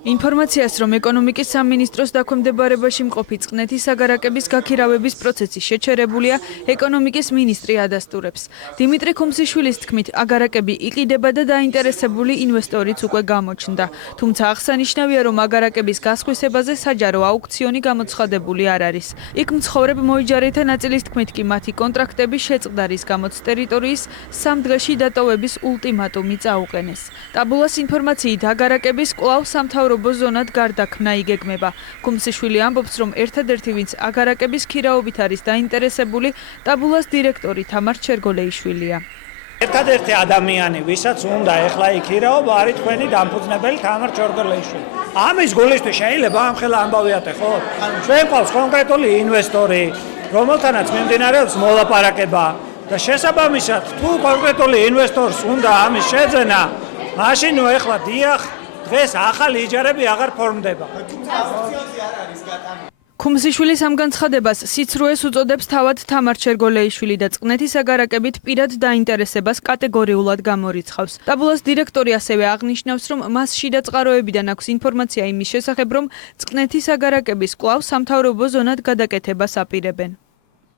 ინფორმაციას, რომ ეკონომიკის სამინისტროს დაქვემდებარებაში მყოფი წყნეთის აგარაკების გაქირავების პროცესი შეჩერებულია, ეკონომიკის მინისტრი ადასტურებს. დიმიტრი ქუმსიშვილის თქმით, აგარაკები იყიდება და დაინტერესებული ინვესტორიც უკვე გამოჩნდა. თუმცა აღსანიშნავია, რომ აგარაკების გასხვისებაზე საჯარო აუქციონი გამოცხადებული არ არის. იქ მცხოვრებ მოიჯარეთა ნაწილის თქმით კი მათი კონტრაქტები შეწყდა, რის გამოც ტერიტორიის 3 დღეში დატოვების ულტიმატუმი წაუყენეს. ტაბულას ინფორმაციით, აგარაკების კვლავ სამთავრობო ზონად გარდაქმნა იგეგმება. ქუმსიშვილი ამბობს, რომ ერთადერთი ვინც აგარაკების ქირაობით არის დაინტერესებული, ტაბულას დირექტორი თამარ ჩერგოლეიშვილია. ერთადერთი ადამიანი, ვისაც უნდა ეხლა იქირაობა, არის თქვენი დამფუძნებელი თამარ ჩერგოლეიშვილი. ამის გულისთვის შეიძლება ამ ხელა ამბავი ატეხოთ? ჩვენ ყავს კონკრეტული ინვესტორი, რომელთანაც მიმდინარეობს მოლაპარაკება და შესაბამისად, თუ კონკრეტული ინვესტორს უნდა ამის შეძენა, მაშინ ეხლა დიახ დღეს ახალი იჯარები აღარ ფორმდება. ქუმსიშვილის ამ განცხადებას სიცრუეს უწოდებს თავად თამარ ჩერგოლეიშვილი და წყნეთის აგარაკებით პირად დაინტერესებას კატეგორიულად გამორიცხავს. ტაბულას დირექტორი ასევე აღნიშნავს, რომ მას შიდა წყაროებიდან აქვს ინფორმაცია იმის შესახებ, რომ წყნეთის აგარაკების კვლავ სამთავრობო ზონად გადაკეთებას აპირებენ.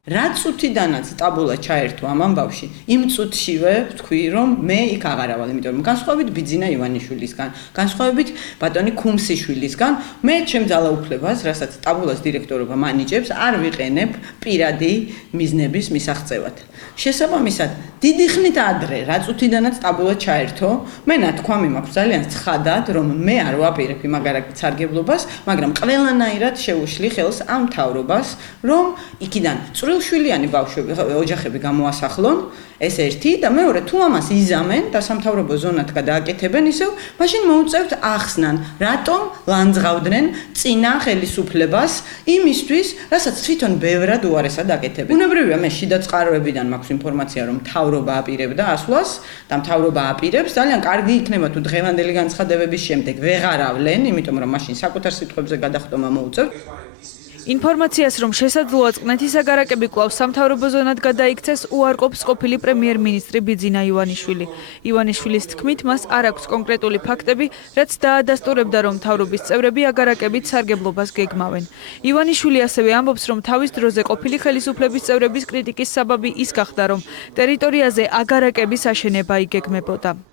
Რაც წუთიდანაც ტაბულა ჩაერთო ამ ამბავში, იმ წუთშივე ვთქვი, რომ მე იქ აღარ ავალ, იმიტომ რომ განსხვავებით ბიძინა ივანიშვილისგან, განსხვავებით ბატონი ქუმსიშვილისგან, მე ჩემ ძალაუფლებას, რასაც ტაბულას დირექტორობა მანიჭებს, არ ვიყენებ პირადი მიზნების მისაღწევად. შესაბამისად, დიდი ხნით ადრე, რაც წუთიდანაც ტაბულა ჩაერთო, მე ნათქვამი მაქვს ძალიან ცხადად, რომ მე არ ვაპირებ იმ აგარაკის სარგებლობას, მაგრამ ყველანაირად შეუშლი ხელს ამ მთავრობას, რომ იქიდან წვრილშვილიანი ბავშვები, ოჯახები გამოასახლონ, ეს ერთი და მეორე, თუ ამას იზამენ და სამთავრობო ზონად გადააკეთებენ ისევ, მაშინ მოუწევთ ახსნან, რატომ ლანძღავდნენ წინა ხელისუფლებას იმისთვის, რასაც თვითონ ბევრად უარესად აკეთებენ. ბუნებრივია, მე შიდა წყაროებიდან მაქვს ინფორმაცია, რომ მთავრობა აპირებდა ასვლას და მთავრობა აპირებს, ძალიან კარგი იქნება თუ დღევანდელი განცხადებების შემდეგ ვეღარ ავლენ, იმიტომ რომ მაშინ საკუთარ სიტყვებზე გადახტომა მოუწევთ. ინფორმაციას, რომ შესაძლოა წყნეთის აგარაკები კვლავ სამთავრობო ზონად გადაიქცეს, უარყოფს ყოფილი პრემიერ-მინისტრი ბიძინა ივანიშვილი. ივანიშვილის თქმით, მას არ აქვს კონკრეტული ფაქტები, რაც დაადასტურებდა, რომ მთავრობის წევრები აგარაკებით სარგებლობას გეგმავენ. ივანიშვილი ასევე ამბობს, რომ თავის დროზე ყოფილი ხელისუფლების წევრების კრიტიკის საბაბი ის გახდა, რომ ტერიტორიაზე აგარაკების აშენება იგეგმებოდა.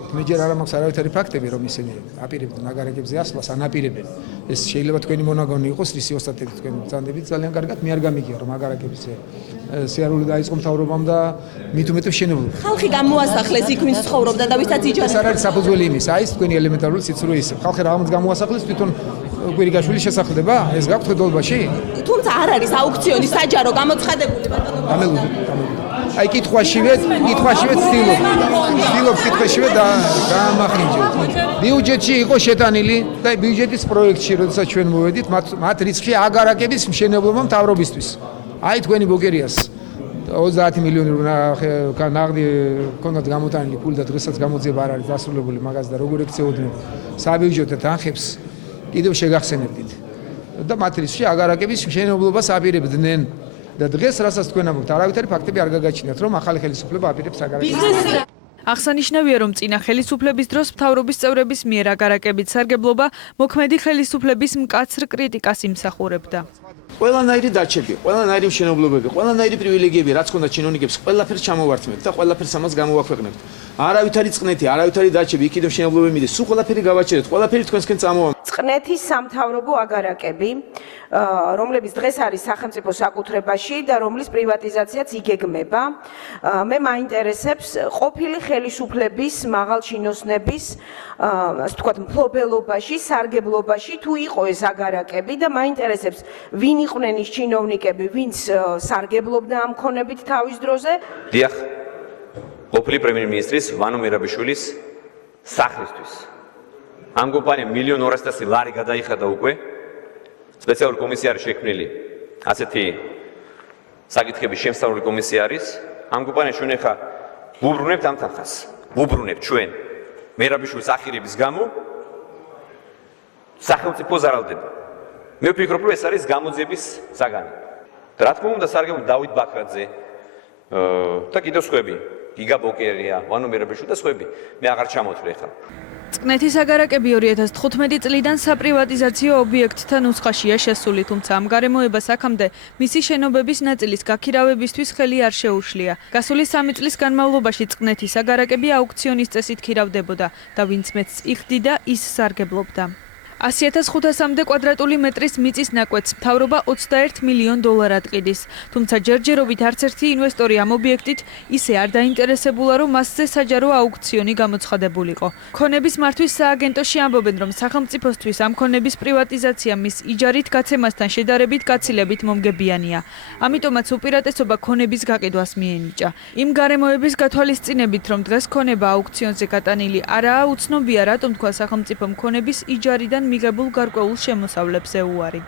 მეჯერ არ მაქვს არავითარი ფაქტები, რომ ისინი აპირებდნენ აგარაკებზე ასვლას, ან აპირებენ. ეს შეიძლება თქვენი მონაგონი იყოს, რისი ოსტატები თქვენ ბრძანდებით ძალიან კარგად, მე არ გამიგია, რომ აგარაკების სიარული დაიწყო მთავრობამ და მით უმეტეს მშენებლობა. ხალხი გამოასახლეს იქ, ვინც ცხოვრობდა და ვისაც იჯარებდა. ეს არ არის საფუძველი იმის, აი ეს თქვენი ელემენტარული სიცრუე ისე. ხალხი რაღაც გამოასახლეს, თვითონ კვირიგაშვილი შესახლდება, ეს გაქვთ ხედულობაში? თუმცა არ არის აუქციონი საჯარო გამოცხადებული ბატონო. გამელოდი. აი კითხვაშივე ვცდილობ კითხვაშივე და გამახინჯეთ. ბიუჯეტში იყო შეტანილი და ბიუჯეტის პროექტში, როდესაც ჩვენ მოვედით, მათ რიცხვი აგარაკების მშენებლობა მთავრობისთვის. აი თქვენი ბოგერიას 30 მილიონი ნაღდი კონდათ გამოტანილი ფული და დღესაც გამოძიება არ არის დასრულებული მაგას და როგორ ექცეოდნენ საბიუჯეტო თანხებს კიდევ შეგახსენებდით. და მათ რიცხვი აგარაკების მშენებლობას აპირებდნენ. და დღეს რასაც თქვენ ამბობთ, არავითარი ფაქტები არ გაგაჩნიათ, რომ ახალი ხელისუფლება აპირებს აგარაკებს. აღსანიშნავია, რომ წინა ხელისუფლების დროს მთავრობის წევრების მიერ აგარაკებით სარგებლობა მოქმედი ხელისუფლების მკაცრ კრიტიკას იმსახურებდა. ყველანაირი დაჩები, ყველანაირი მშენებლობები, ყველანაირი პრივილეგიები, რაც ჰქონდა ჩინოვნიკებს, ყველაფერს ჩამოვართმევთ და ყველაფერს ამას გამოვაქვეყნებთ. არავითარი წყნეთი, არავითარი დაჩები, იქიდან მშენებლობები მიდის, სულ ყველაფერი გავაჩერეთ, ყველაფერი თქვენსკენ წამოვა. წყნეთის სამთავრობო აგარაკები, რომლებიც დღეს არის სახელმწიფო საკუთრებაში და რომლის პრივატიზაციაც იგეგმება, მე მაინტერესებს ყოფილი ხელისუფლების მაღალჩინოსნების, ასე ვთქვათ, მფლობელობაში, სარგებლობაში თუ იყო ეს აგარაკები და მაინტერესებს ვინ იყვნენ ის ჩინოვნიკები, ვინც სარგებლობდა ამ ქონებით თავის დროზე? დიახ, ყოფილი პრემიერ-მინისტრის ვანო მერაბიშვილის სახლისთვის. ამ კომპანიამ 1.200.000 ლარი გადაიხადა უკვე. სპეციალური კომისია არის შექმნილი. ასეთი საკითხების შემსწავლელი კომისია არის. ამ კომპანიაში ჩვენ ახლა ვუბრუნებთ ამ თანხას. ვუბრუნებთ ჩვენ. მერაბიშვილის ახირების გამო სახელმწიფო ზარალდება. მე ვფიქრობ, რომ ეს არის გამოძიების საგანი. რა თქმა უნდა, სარგებლობა დავით ბაქრაძე და კიდევ სხვები, გიგა ბოკერია, ვანო მერაბიშვილი და სხვები. მე აღარ ჩამოთვლი ახლა. წყნეთის აგარაკები 2015 წლიდან საპრივატიზაციო ობიექტთა ნუსხაშია შესული, თუმცა ამ გარემოებას აქამდე მისი შენობების ნაწილის გაქირავებისთვის ხელი არ შეუშლია. გასული 3 წლის განმავლობაში წყნეთის აგარაკები აუქციონის წესით ქირავდებოდა და ვინც მეტს იხდიდა, ის სარგებლობდა. 100.500-მდე კვადრატული მეტრის მიწის ნაკვეთს მთავრობა 21 მილიონ დოლარად ყიდის. თუმცა ჯერჯერობით არც ერთი ინვესტორი ამ ობიექტით ისე არ დაინტერესებულა, რომ მასზე საჯარო აუქციონი გამოცხადებულიყო. ქონების მართვის სააგენტოში ამბობენ, რომ სახელმწიფოსთვის ამ ქონების პრივატიზაცია მის იჯარით გაცემასთან შედარებით გაცილებით მომგებიანია. ამიტომაც უპირატესობა ქონების გაყიდვას მიენიჭა. იმ გარემოების გათვალისწინებით, რომ დღეს ქონება აუქციონზე გატანილი არაა, უცნობია, რატომ თქვა სახელმწიფომ ქონების იჯარიდან მიღებულ გარკვეულ შემოსავლებზე უარი.